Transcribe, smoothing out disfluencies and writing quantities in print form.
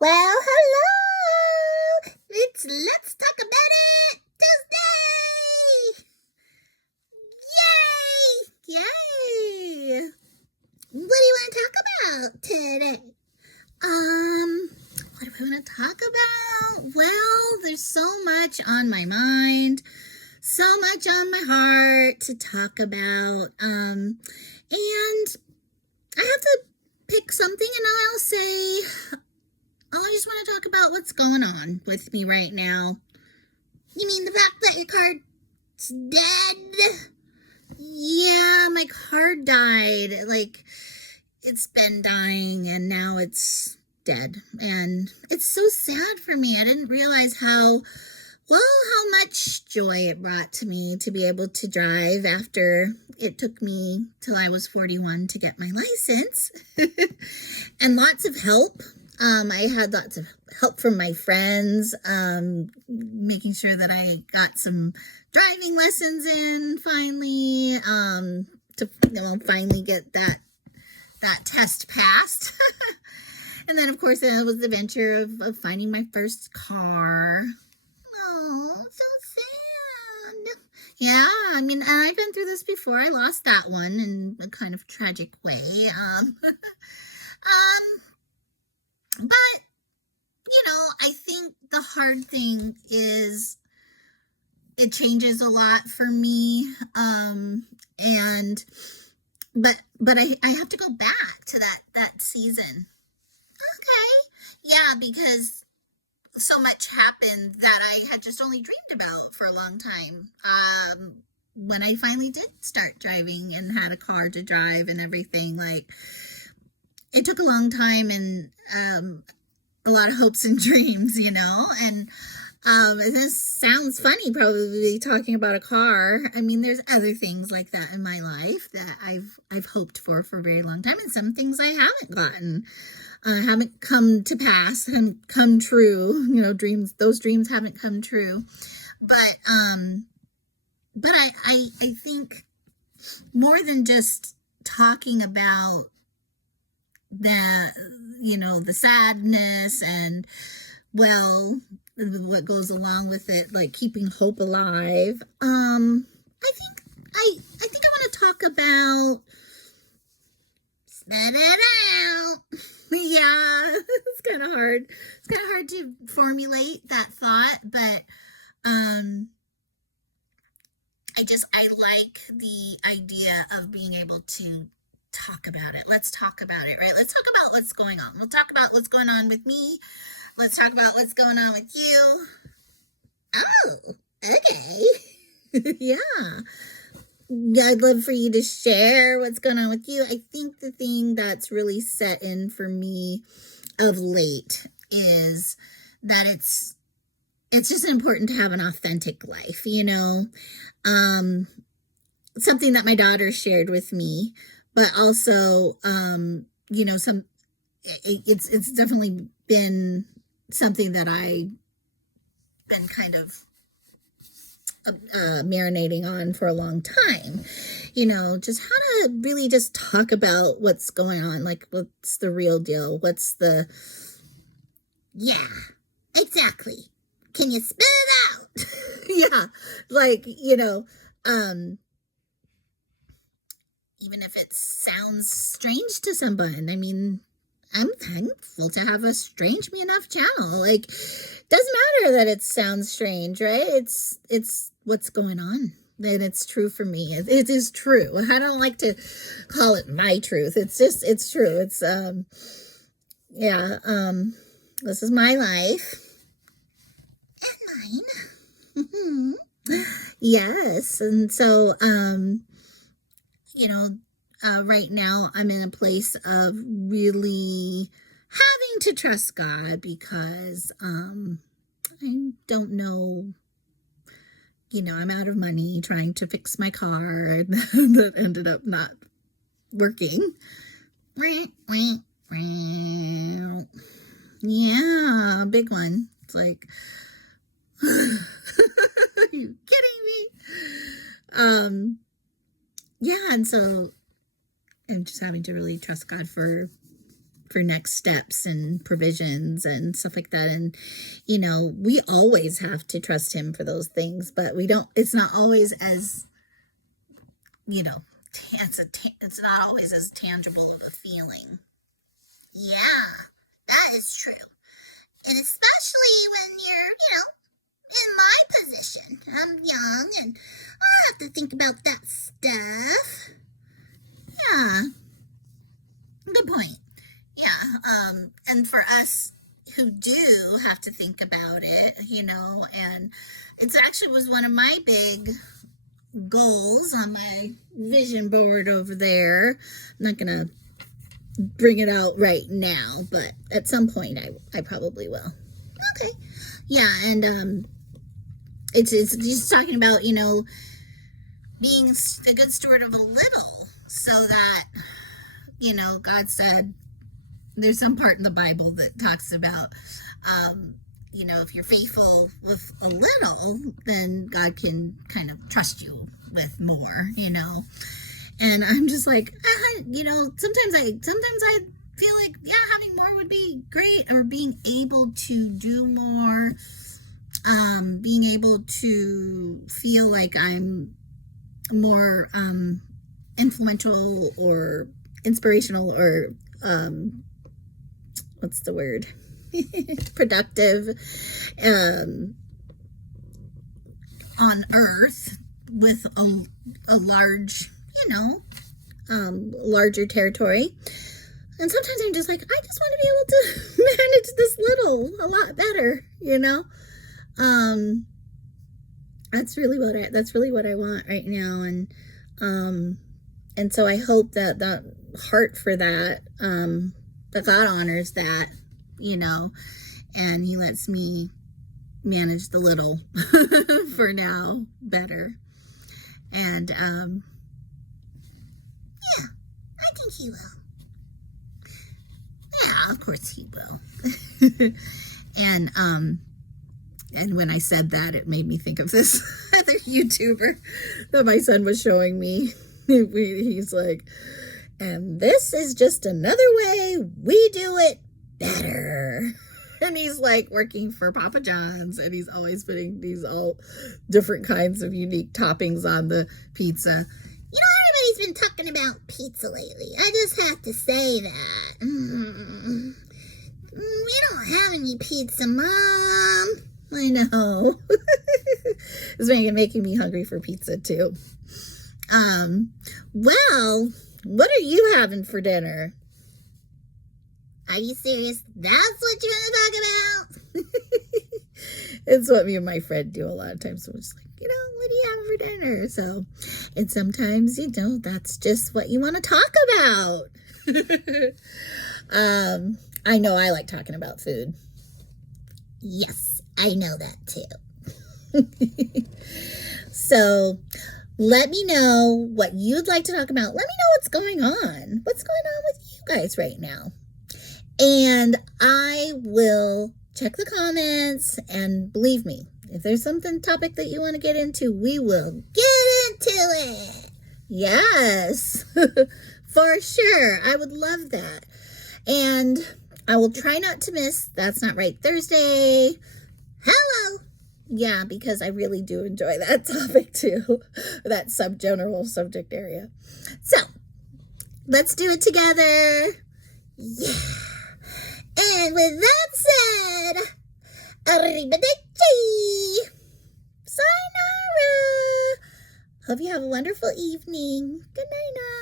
Well, hello. Let's talk about it Tuesday. Yay! Yay! What do you want to talk about today? What do we want to talk about? Well, there's so much on my mind, so much on my heart to talk about. And I have to pick something, and I'll say, I just want to talk about what's going on with me right now. You mean the fact that your card's dead? Yeah, my card died. Like, it's been dying and now it's dead. And it's so sad for me. I didn't realize how much joy it brought to me to be able to drive after it took me till I was 41 to get my license. And lots of help. I had lots of help from my friends, making sure that I got some driving lessons in finally, to finally get that test passed. And then, of course, it was the adventure of finding my first car. Oh, so sad. Yeah, I mean, I've been through this before. I lost that one in a kind of tragic way. But, I think the hard thing is it changes a lot for me. But I have to go back to that season. Okay. Yeah, because so much happened that I had just only dreamed about for a long time. When I finally did start driving and had a car to drive and everything, like, it took a long time and a lot of hopes and dreams, and this sounds funny, probably talking about a car. I mean, there's other things like that in my life that I've hoped for a very long time, and some things I haven't gotten, haven't come to pass, haven't come true. Those dreams haven't come true. But I think more than just talking about that, the sadness and, what goes along with it, like keeping hope alive. I think I want to talk about spit it out. Yeah, it's kind of hard. It's kind of hard to formulate that thought, but I like the idea of being able to talk about it. Let's talk about it, right? Let's talk about what's going on. We'll talk about what's going on with me. Let's talk about what's going on with you. Oh, okay. Yeah. I'd love for you to share what's going on with you. I think the thing that's really set in for me of late is that it's just important to have an authentic life, something that my daughter shared with me, but also, it's definitely been something that I've been kind of marinating on for a long time, just how to really just talk about what's going on, like what's the real deal, yeah, exactly. Can you spit it out? Yeah, like, even if it sounds strange to someone. I mean, I'm thankful to have a strange me enough channel. Like, doesn't matter that it sounds strange, right? It's what's going on. And it's true for me. It is true. I don't like to call it my truth. It's true. It's, this is my life. And mine. Yes. And so, right now I'm in a place of really having to trust God because I don't know, I'm out of money trying to fix my car that ended up not working. Yeah, big one. It's like, are you kidding me? Yeah, and so I'm just having to really trust God for next steps and provisions and stuff like that. And, we always have to trust him for those things, but it's not always as, it's not always as tangible of a feeling. Yeah, that is true. And especially when you're, in my position. I'm young and I have to think about that stuff. Yeah. Good point. Yeah. And for us who do have to think about it, and it's actually was one of my big goals on my vision board over there. I'm not going to bring it out right now, but at some point I probably will. Okay. Yeah. And, it's just talking about, being a good steward of a little, so that, God said, there's some part in the Bible that talks about, if you're faithful with a little, then God can kind of trust you with more, and I'm just like, sometimes I feel like, yeah, having more would be great, or being able to do more, being able to feel like I'm more influential or inspirational or what's the word? Productive on earth with a large, larger territory. And sometimes I'm just like, I just want to be able to manage this little a lot better, That's really what I want right now. And so I hope that heart for that, that God honors that, and he lets me manage the little for now better. And, yeah, I think he will. Yeah, of course he will. And when I said that, it made me think of this other YouTuber that my son was showing me. He's like, and this is just another way we do it better. And he's like working for Papa John's, and he's always putting these all different kinds of unique toppings on the pizza. Everybody's been talking about pizza lately. I just have to say that. We don't have any pizza, Mom. I know. It's making me hungry for pizza too. Well, what are you having for dinner? Are you serious? That's what you're going to talk about? It's what me and my friend do a lot of times. So we're just like, what do you have for dinner? So, and sometimes, that's just what you want to talk about. I know I like talking about food. Yes, I know that too. So, let me know what you'd like to talk about. Let me know what's going on. What's going on with you guys right now? And I will check the comments, and believe me, if there's topic that you want to get into, we will get into it. Yes, for sure. I would love that. And I will try not to miss That's Not Right Thursday. Hello. Yeah, because I really do enjoy that topic too, that general subject area. So, let's do it together. Yeah. And with that said, arrivederci. Sayonara. Hope you have a wonderful evening. Good night now.